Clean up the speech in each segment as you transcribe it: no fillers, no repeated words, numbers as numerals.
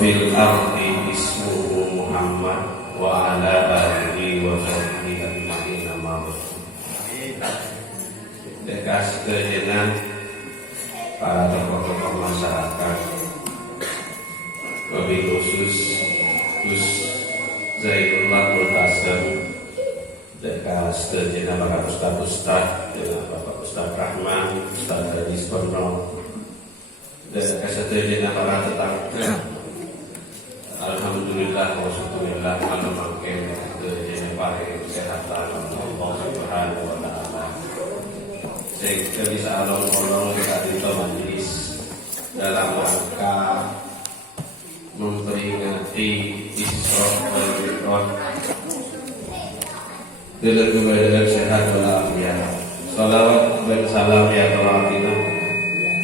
fil ardi ismuhu Muhammad wa ala alihi wa sahbihi ajma'in amma dekas kejenan para tokoh-tokoh masyarakat, lebih khusus Gus Zainullah Multasem, dekas kejenan para ustaz-ustaz, Bapak Ustaz Rahman, Ustaz Hadis Kono, dekas kejenan para tetangga. Alhamdulillah wa syukurillah ala mangke kejenan para kesehatan Allah Subhanahu wa ta'ala. Sehingga bisa alon-alon tadi majelis dalam rangka memperingati Isra wal Mi'raj dengan sehat walafiat. Salawat dan salam ya Rabbina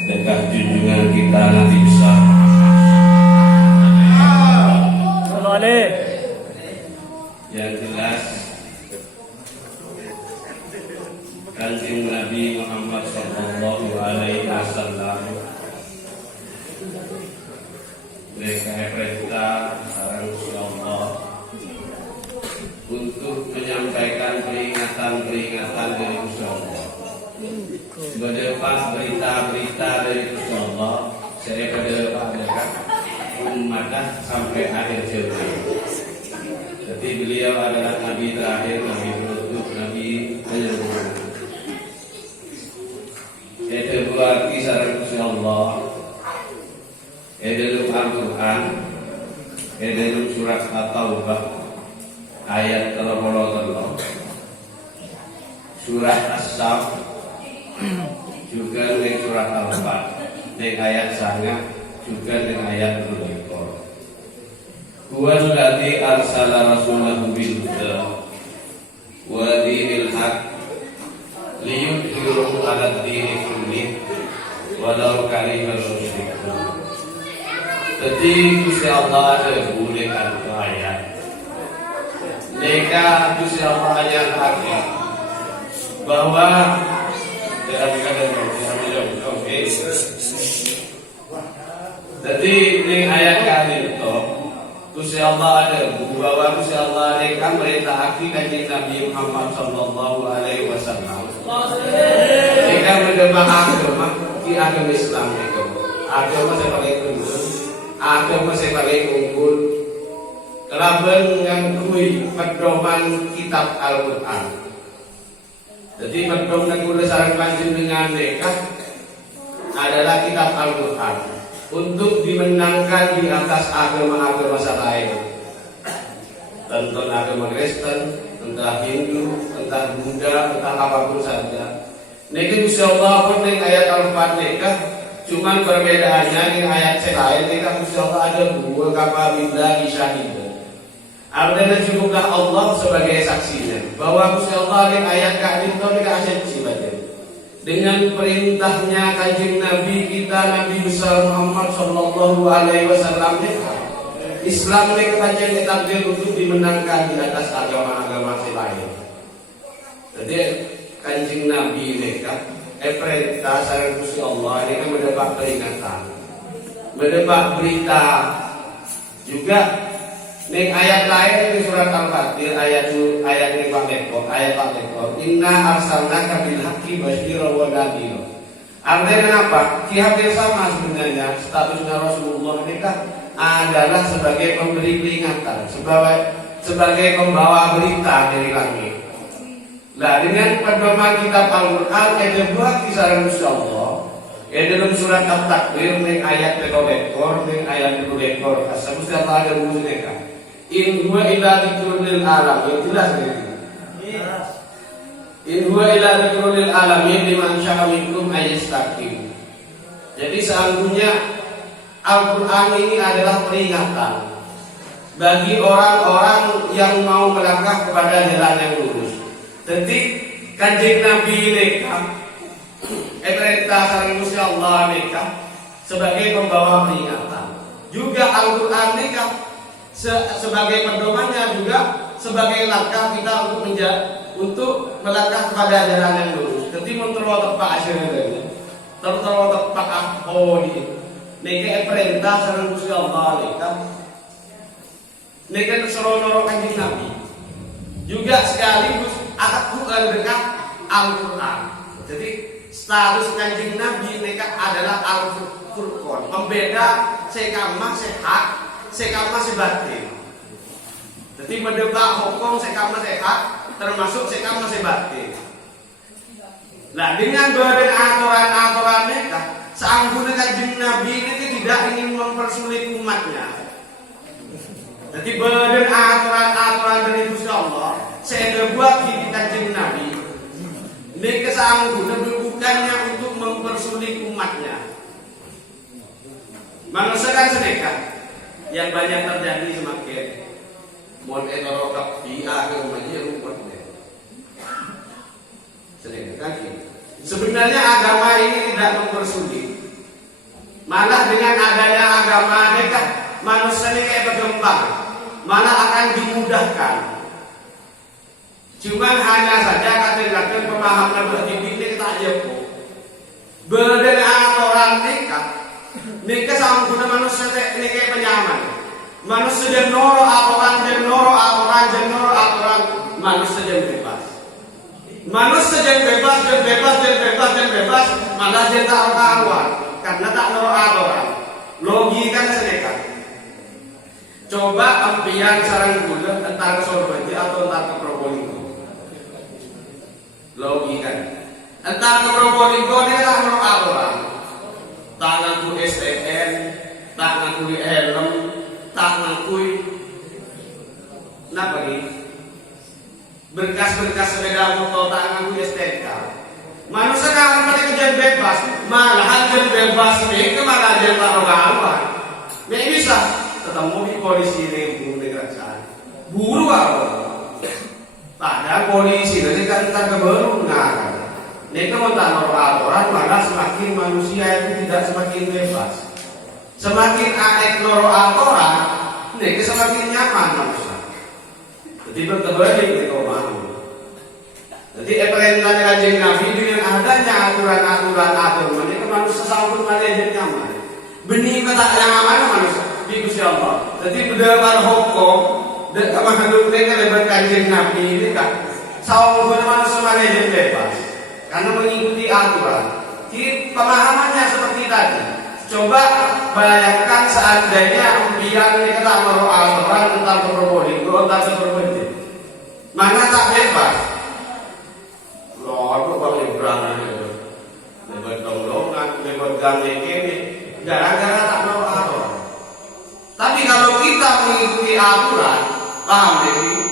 dekat junjungan kita Nabi besar yang jelas Kanjeng Nabi Muhammad sallallahu alaihi wasallam mereka perintah sareng Allah untuk menyampaikan peringatan dari Allah. Mendapat berita-berita dari Allah saya pada umat sampai akhir zaman. Jadi beliau adalah Nabi terakhir, Nabi penutup, Nabi penyempurna. Itu berarti sareng Allah. Dalam Al-Quran, dalam surat At-Taubah ayat 33, surat As-Saf juga di surat Al-Fat di ayat sangat juga di ayat 24. Huwallazi arsala rasulahu bil huda wa dinil haq liyudhhirahu 'ala ad-dini kullih walau karihal musyrikun. Jadi Gusti Allah ada bolehkan ayat. Mereka Gusti Allah ayat bahwa jadi ini ayat kali itu Gusti Allah ada bahwa Gusti Allah akan merintah kanjeng Nabi Muhammad sallallahu alaihi wasallam. Mereka mendemak agama di agama Islam itu. Agama yang paling penting, agama yang paling unggul. Kelaban ngangkui pedoman kitab Al-Quran. Jadi pedoman kuda sarang panjenengan mereka adalah kitab Al-Quran untuk dimenangkan di atas agama-agama lain. Tentang agama Kristen, entah Hindu, entah Buddha, entah apapun saja. Niki Gusti Allah pun dengan ayat Al-Fatihah, cuman perbedaannya dengan ayat lain. Niki Gusti Allah ada dua kata billahi syahidah. Artinya cukuplah Allah sebagai saksinya bahwa Gusti Allah dengan ayat kali itu dikasih sifatnya. Dengan perintahnya kanjeng Nabi kita Nabi besar Muhammad sallallahu alaihi wasallam Islam ini kanjeng takdir untuk dimenangkan di atas agama-agama lain. Jadi kanjeng Nabi mereka perintah sareng Gusti Allah ini mendapat peringatan, mendapat berita juga. Ning ayat lain di surat Al-Fatir ayat ini Pak Lekor, ayat Pak Lekor, inna arsalnaka bil haqqi basyira wa nadhira. Artinya apa? Hampir sama sebenarnya statusnya Rasulullah ini kan adalah sebagai pemberi peringatan, sebagai pembawa berita dari langit. Nah, dengan pedoman kitab Al-Quran ada dua kisah Gusti Allah. Dalam surat At-Takwir ning ayat 3 lekor, ning ayat 2 lekor, asal Gusti Allah ada rumusnya. In huwa illa dzikrun lil alamin. Jelas ini. In huwa illa dzikrun lil alamin liman syaa minkum ayyastaqim. Jadi sesungguhnya Al-Qur'an ini adalah peringatan bagi orang-orang yang mau melangkah kepada jalan yang lurus. Jadi kanjeng Nabi mereka perintah sareng Gusti Allah mereka sebagai pembawa peringatan. Juga Al-Qur'an mereka sebagai pedomannya juga sebagai langkah kita untuk melangkah kepada jalan yang lurus. Jadi menterwa tepak asyirnya, terterwa tepak ahodi, Niki perintah sareng Gusti Allah alaikum. Niki serono kanjeng Nabi. Juga sekaligus akad Quran dengan Al-Quran. Jadi status kanjeng Nabi niki adalah Al-Furqan, pembeda sekama sehat, sekama sebatin. Jadi mendebat hukum sekama sehat, termasuk sekama sebatin. Nah dengan badan aturan-aturan mereka, seangguna kanjeng Nabi ini tidak ingin mempersulit umatnya. Jadi badan aturan-aturan dari Gusti Allah, saya buat di kanjeng Nabi. Ini kesangguna bukannya untuk mempersulit umatnya. Manusia kan senekat, yang banyak terjadi semakin mon etorokap di akhir umatnya rumput. Sebenarnya agama ini tidak mempersulit. Malah dengan adanya agama mereka, manusia ini kayak berkembang, malah akan dimudahkan. Cuman hanya saja kadang-kadang pemahaman bertimbing ini tak jepo. Berdena orang nikah sama guna manusia ini kayak penyaman. Manusia dan noro aturan, manusia dan bebas. Manusia dan bebas, malah dia tak karuan karena tak noro aturan. Logika senekat. Coba ampian sarang gula entar ke Surabaya atau entar ke Probolinggo. Logika. Entar ke Probolinggo dia tak noro aturan. Tak ngaku STN, tak ngaku helm, tak ngaku napa nih? Berkas-berkas sepeda motor tak ngaku STNK. Manusia kan pada kerjaan bebas, malahan kerjaan bebas ini kemana dia tak kawan. Nih bisa ketemu di polisi ini kerajaan. Buru apa? Pada polisi nanti kan kita kebaru nah. Nih kalau tak aturan malah semakin manusia itu tidak semakin bebas. Semakin aek noro aturan, nih semakin nyaman manusia. Jadi berterbalik di rumah. Jadi perintah kanjeng Nabi dengan adanya aturan ini manusia sahur malah jadi nyaman. Benih kata nyaman manusia di Gusti Allah. Jadi berdasar hukum dan kemakhluk mereka lebar kanjeng Nabi ini kan sahur manusia malah jadi bebas karena mengikuti aturan. Jadi pemahamannya seperti tadi. Coba bayangkan seandainya umpian kita menaruh aturan tentang Probolinggo, tentang Surabaya, mana tak bebas? Loh, aku paling berani itu. Lebat dongdongan, lebat gandeng ini, gara-gara tak menaruh aturan. Tapi kalau kita mengikuti aturan, paham ini?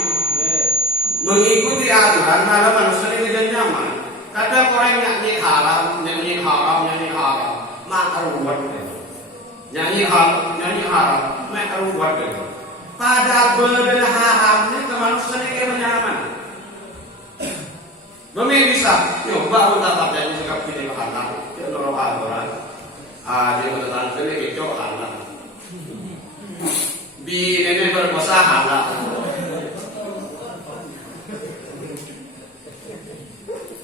Mengikuti aturan, malah manusia ini jadi nyaman. Kadang orang nyanyi haram, maka ruwet nyanyi haram maka ruwet padahal bener haram ini ke manusia ini kayak menyaman. Bisa nyoba untuk pakai sikap pilih halal dia nolak aturan dia bertanya ini kecok halal di ini berpuasa halal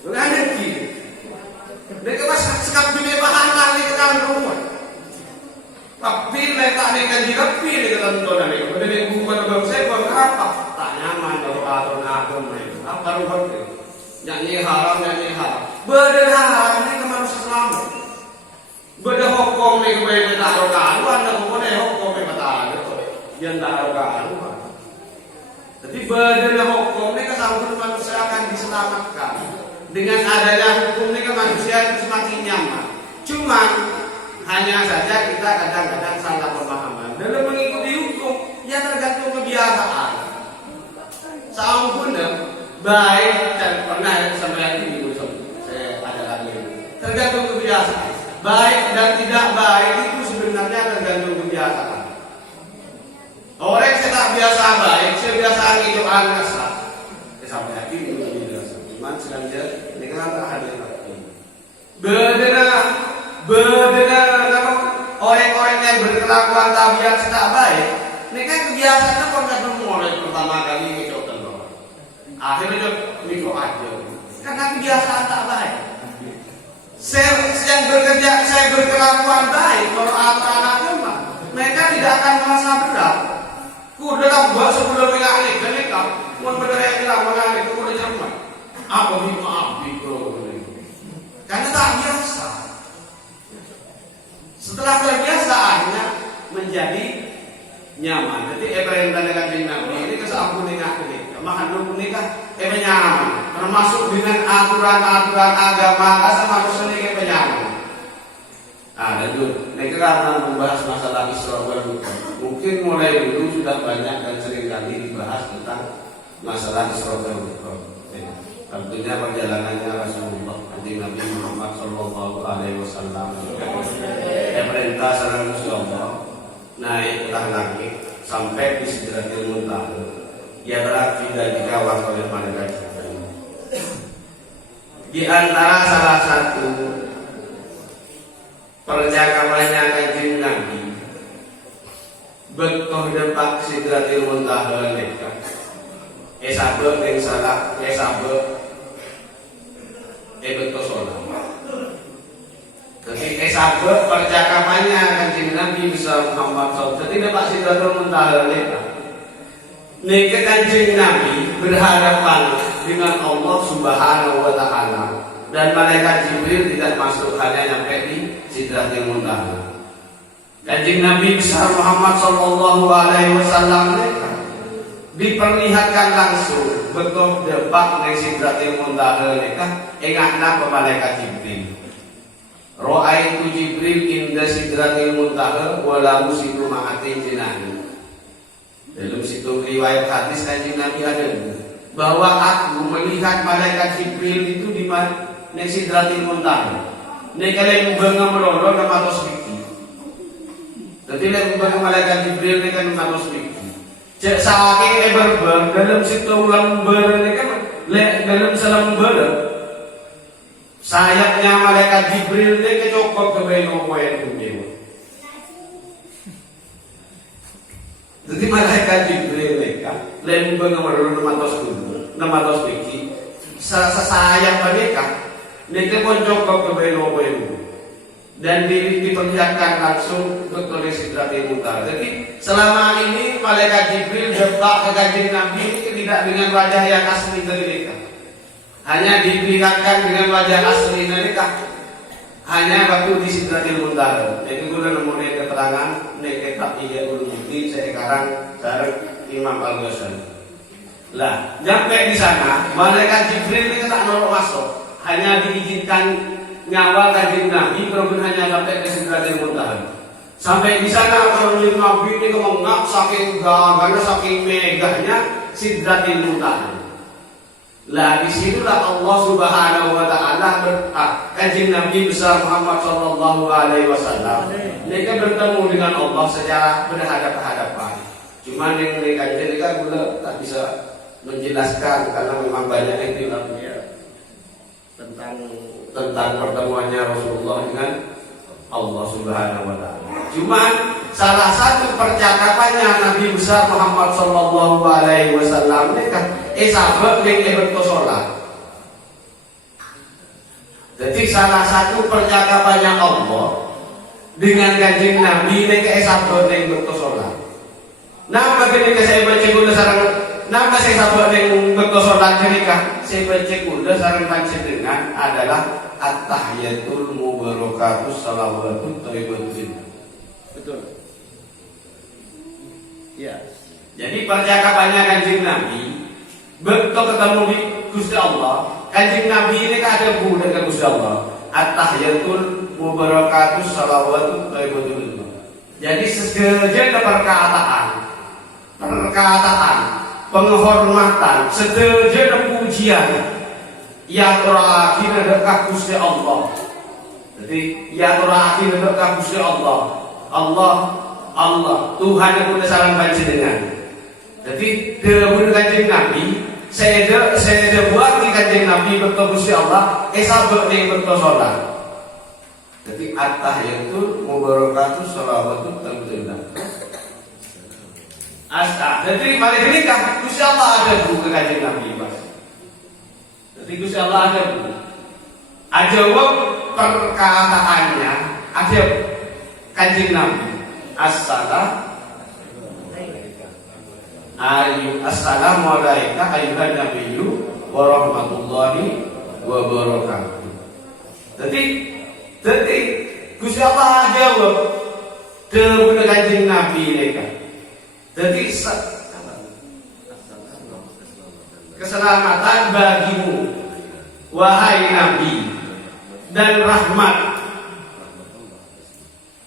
udah ngerti mereka masih sikap pilih halal ini ke dalam rumah. Tapi letak dengan dirapi di ketentuan ini. Kemudian bukan bangsa berapa tak nyaman kalau aturan mereka. Apa rumput itu? Nyanyi haram. Berharam ini ke manusia selamat. Berhukum ini kepada taruh karuan, dan kemudian hukum ini bertahan. Yang taruh karuan. Jadi berhukum ini kesalahan manusia akan diselamatkan. Dengan adanya hukum ini ke manusia itu semakin nyaman. Cuman hanya saja kita kadang-kadang salah pemahaman dalam mengikuti hukum yang tergantung kebiasaan. Seampun baik dan pernah sampai ini saya ada lagi. Tergantung kebiasaan. Baik dan tidak baik itu sebenarnya tergantung kebiasaan. Orang saya tak biasa baik, saya biasa hidup anasa. Sampai lagi itu biasa. Cuman sengaja ini kan tak hadir lagi. Benar orang-orang yang berkelakuan tabiat tak baik. Ini kan kebiasaannya kalau mulai pertama kali mencoba loh. Akhirnya mikro aja. Karena kebiasaan tak baik. Yang saya berkelakuan baik menurut aturan agama, mereka tidak akan merasa berat. Kudalah buat sebelum mengalir, mereka mau berdaya bilang mengalir, kuda cermat. Apa maaf bro? Karena tak biasa. Setelah terbiasa akhirnya menjadi nyaman. Jadi perintah dengan Nabi ini kesampun nikah ini, makan nikah nyaman. Termasuk dengan aturan-aturan agama asal manusia ini nyaman. Dan itu karena membahas masalah Isra wal Mi'raj. Mungkin mulai dulu sudah banyak dan sering kali dibahas tentang masalah Isra wal Mi'raj. Tentunya perjalanannya Rasulullah Nabi Muhammad Sallallahu Alaihi Wasallam. Perintah sarang Allah naik ke langit sampai di Sidratil Muntaha. Ia berarti tidak dikawal oleh malaikat Jibril. Di antara salah satu percakapannya Kanjeng Nabi betul depak Sidratil Muntaha mereka. Sabuk yang salah, sabuk betul sholat. Ketika sabuk percakapannya Kanjeng Nabi bisa Muhammad SAW. Jadi depak Sidratil Muntaha mereka. Nika Kanjeng Nabi berhadapan dengan Allah Subhanahu wa Ta'ala, dan malaikat Jibril tidak masuk, hanya sampai di Sidratil Muntaha. Kanjeng Nabi besar Muhammad Sallallahu Alaihi Wasallam diperlihatkan langsung betul depak di Sidratil Muntaha ingatna ke malaikat Jibril. Ra'aitu Jibril inda Sidratil Muntaha walau situ ma'atin jinani. Dalam situ riwayat hadis Kanjeng Nabi ada bahwa aku melihat malaikat Jibril itu di mana Sidratil Muntaha. Nek kalian bangga melolo nama tos biki. Jadi lek bangga malaikat Jibril nek kan matos biki. Cek saking berber dalam situ lembar ini kan lek dalam selembar sayapnya malaikat Jibril nek kecokot ke beno poin dunia. Jadi malaikat Jibril mereka lembang nomor nama tos biki sayap mereka mereka pojok ke beno dan diperlihatkan langsung betul di Sidratil Muntaha. Jadi selama ini malaikat Jibril depak ke Kanjeng Nabi tidak dengan wajah yang asli dari mereka, hanya diperlihatkan dengan wajah asli mereka hanya waktu di Sidratil Muntaha. Jadi guna nemuin keterangan neketak iya guru bukti sekarang Imam Al-Ghazali. Lah, sampai di sana malaikat Jibril ini tak nolok masuk, hanya diizinkan ngawal Kanjeng Nabi, walaupun hanya sampai ke Sidratil Muntaha. Sampai di sana Kanjeng Nabi ini mengap saking gagahnya, saking megahnya Sidratil Muntaha. Lah disitulah Allah Subhanahu wa Ta'ala Kanjeng Nabi besar Muhammad Sallallahu Alaihi Wasallam mereka bertemu dengan Allah secara berhadapan-hadapan. Cuman yang mereka kan tak bisa menjelaskan karena memang banyak yang dilakukan tentang pertemuannya Rasulullah dengan Allah Subhanahu wa Ta'ala. Cuman salah satu percakapannya Nabi besar Muhammad Sallallahu Alaihi Wasallam ini kan sahabat yang bertosolat. Jadi salah satu percakapannya Allah dengan Kanjeng Nabi ini ke sahabat yang bertosolat. Nah bagaimana saya baca gula sarang nama saya sahabat yang bertosolat cerita saya baca gula sarang panjenengan adalah at-tahiyatul mubarakatus salawatut thayyibatun. Betul. Ya. Jadi percakapannya Kanjeng Nabi betul ketemu di Gusti Allah. Kanjeng Nabi ini kan ada budak ke Gusti Allah. At-tahiyatul mubarakatus salawatut thayyibatun. Jadi segala perkataan, penghormatan, segala pujian ya terakhir dekat Gusti Allah. Jadi ya terakhir dekat Gusti Allah. Allah Tuhan yang punya salam panjenengan. Jadi dalam Kanjeng Nabi saya buat di Kanjeng Nabi betul Gusti Allah sabuk yang betul sholat. Jadi at-tahiyatul mubarakatus salawatut thayyibatun. Jadi paling ini kan Gusti Allah ada buku Kanjeng Nabi Mas. Jadi Gusti Allah ada buku. Aja wong perkataannya ada Kanjeng Nabi. Assalamualaikum ayuhan nabiyyu wa rahmatullahi wa barakatuh. Jadi Gusti Allah jawab kepada Kanjeng Nabi mereka. Jadi keselamatan bagimu wahai Nabi dan rahmat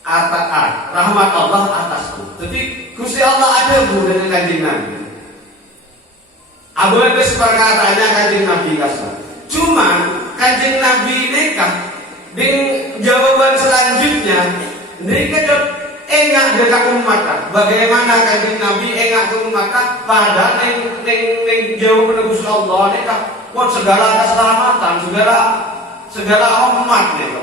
rahmat Allah atasku. Jadi Gusti Allah ada dengan Kanjeng Nabi. Abu itu perkataannya Kanjeng Nabi kasar. Cuma Kanjeng Nabi nikah dengan jawaban selanjutnya nikah enggak dekat umat. Bagaimana Kanjeng Nabi enggak ke umat? Padahal neng jawaban Gusti Allah nikah buat segala keselamatan, segala umat nih.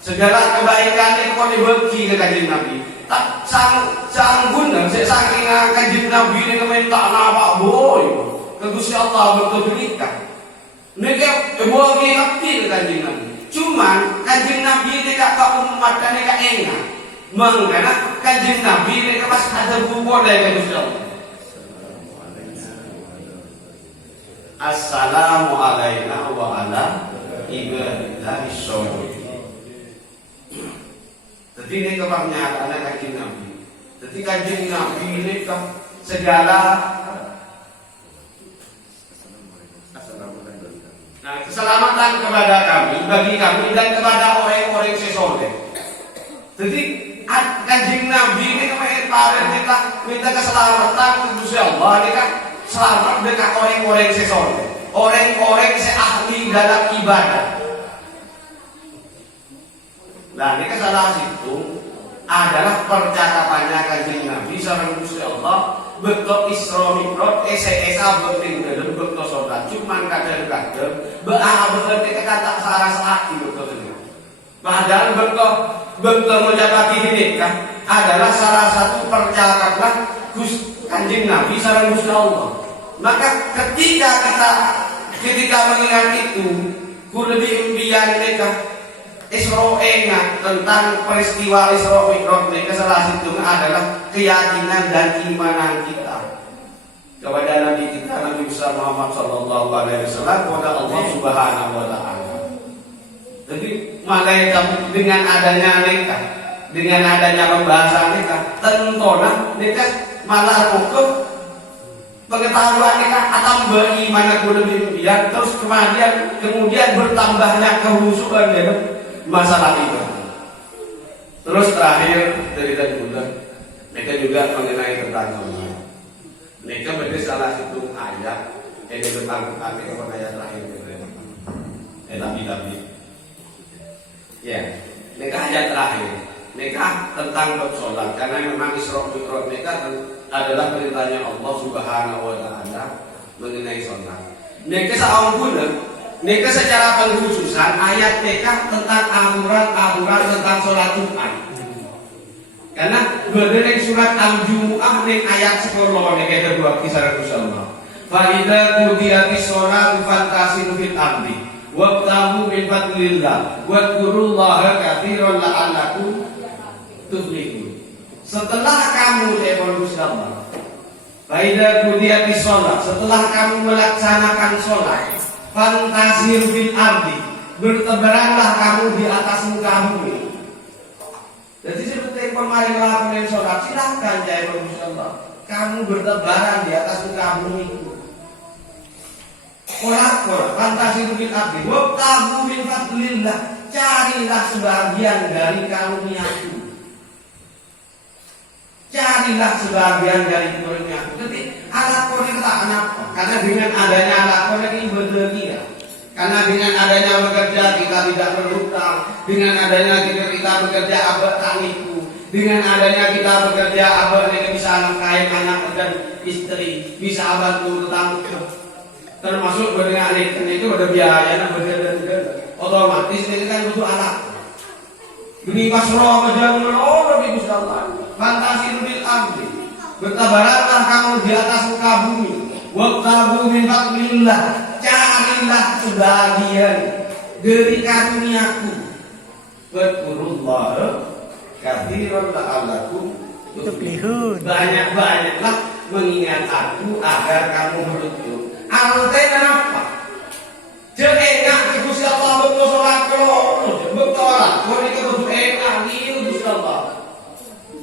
Segala kebaikan itu kau dibagi ke Kanjeng Nabi. Tak sanggun dan saking Kanjeng Nabi ini keminta apa boy ke Gusti Allah berkebenikah. Mereka bagi aktif ke Kanjeng Nabi. Cuman Kanjeng Nabi ini tak kau umat dan mereka enggak. Mengapa Kanjeng Nabi ini pas ada buku dari Gusti Allah. Assalamualaikum wa ala ibadillahi sholihin. Jadi ini kepernyataannya Kanjeng Nabi. Jadi Kanjeng Nabi ini segala keselamatan kepada kami, bagi kami dan kepada orang-orang sesoleh. Jadi Kanjeng Nabi ini kemarin minta keselamatan ke Gusti Allah, ini kan selamat dekat orang-orang sesoleh, orang-orang seahli dalam ibadah. Nah, ini salah situ adalah percakapannya Kanjeng Nabi sareng Gusti Allah betul Isra Mi'raj esa penting dalam betul salat cuman kadang-kadang berarti kata salah betul ini. Padahal betul menjabati ini kan adalah salah satu percakapan Kanjeng Nabi sareng Gusti Allah. Maka ketika mengingat itu ku lebih impian mereka Isra ingat tentang peristiwa Isra Mi'raj ini salah satu adalah keyakinan dan keimanan kita kepada Nabi kita Nabi besar Muhammad sallallahu alaihi wasallam kepada Allah Subhanahu wa taala. Jadi malaikat dengan adanya nikah, dengan adanya pembahasan nikah, tentunya nikah malah hukum pengetahuan nikah atau beriman aku lebih biar terus kemudian bertambahnya kehusuan dalam masalah itu. Terus terakhir dari bulan mereka juga mengenai tentang Allah. Mereka berarti salah satu ayat yang tentang kami kepada ayat terakhir tapi ya mereka ayat terakhir mereka tentang bersolat karena memang Isra Mi'raj mereka adalah perintahnya Allah Subhanahu wa taala mengenai sholat. Mereka seampun mereka secara pengkhususan ayat mereka tentang aturan tentang sholat Jumat. Karena berdiri surat Al-Jumu'ah ning ayat 10 mereka ada dua kisah Rasulullah. Fa idza qudiyatis sholat fantasiru fil ardi wabtahu min fadlillah wadhkurullaha katsiran la'allakum tuflihun. Setelah kamu evolusi Allah, fa idza qudiyatis sholat, setelah kamu melaksanakan sholat fantasir fil ardi, bertebaranlah kamu di atas muka bumi. Jadi seperti kemarin lakukan sholat, silahkan ya Allah, kamu bertebaran di atas muka bumi. Korak fantasir fil ardi, wabtahu min fadlillah, carilah sebagian dari karuniaku. Carilah sebagian dari kurniaku. Jadi alat kurnia tak kenapa? Karena dengan adanya alat kurnia ini berdegia. Karena dengan adanya bekerja kita tidak berhutang. Dengan adanya kita bekerja abad taniku. Dengan adanya kita bekerja abad ini bisa nafkahin anak dan istri, bisa bantu utang. Termasuk dengan anak itu ada biaya, otomatis ini kan butuh alat. Beri masroh kejalan lebih besar lagi. Fantasi bil ardi, bertabaranlah kamu di atas muka bumi. Wabtahu min fadlillah, carilah sebagian dari karuniaku. Wadkurullah katsiran la'allakum Tuflihun. Banyak-banyaklah mengingat aku agar kamu beruntung. Artinya kenapa? Enak itu Gusti Allah betul sholat kalau betul kalau itu betul enak itu Gusti Allah.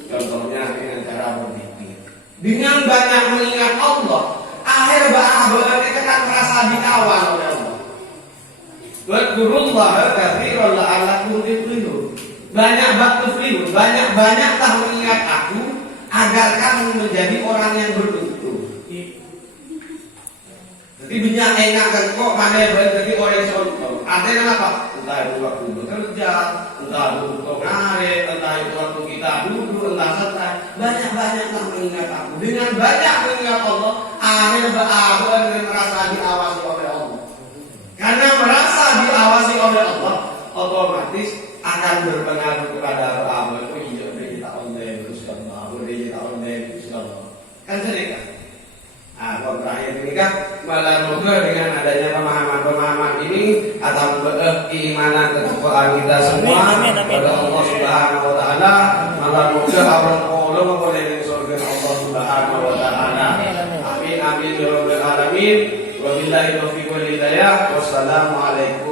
Contohnya dengan cara berpikir, dengan banyak mengingat Allah, akhir bahwa kita akan merasa ditawan oleh Allah. Wadkurullah katsiran la'allakum tuflihun. Banyak-banyaklah mengingat aku agar kamu menjadi orang yang beruntung. Jadi banyak enak kan kok mana berarti orang contoh. Ada apa? Entah itu waktu bekerja, entah itu waktu ngarit, entah itu waktu kita duduk, entah santai. Banyak-banyaklah mengingat aku. Dengan banyak mengingat Allah, akhir berawal dengan merasa diawasi oleh Allah. Karena merasa diawasi oleh Allah, otomatis akan berpengaruh kepada berawal. Oh iya, kita online terus kan, kita online terus kan. Kan sering kan? Nah, kalau terakhir ini kan malah moga dengan adanya pemahaman-pemahaman ini atau keimanan ketakwaan kita semua kepada Allah Subhanahu wa taala, malah moga Allah memperoleh surga Allah Subhanahu wa taala. Amin amin ya rabbal alamin. Wabillahi taufiq wal hidayah. Wassalamualaikum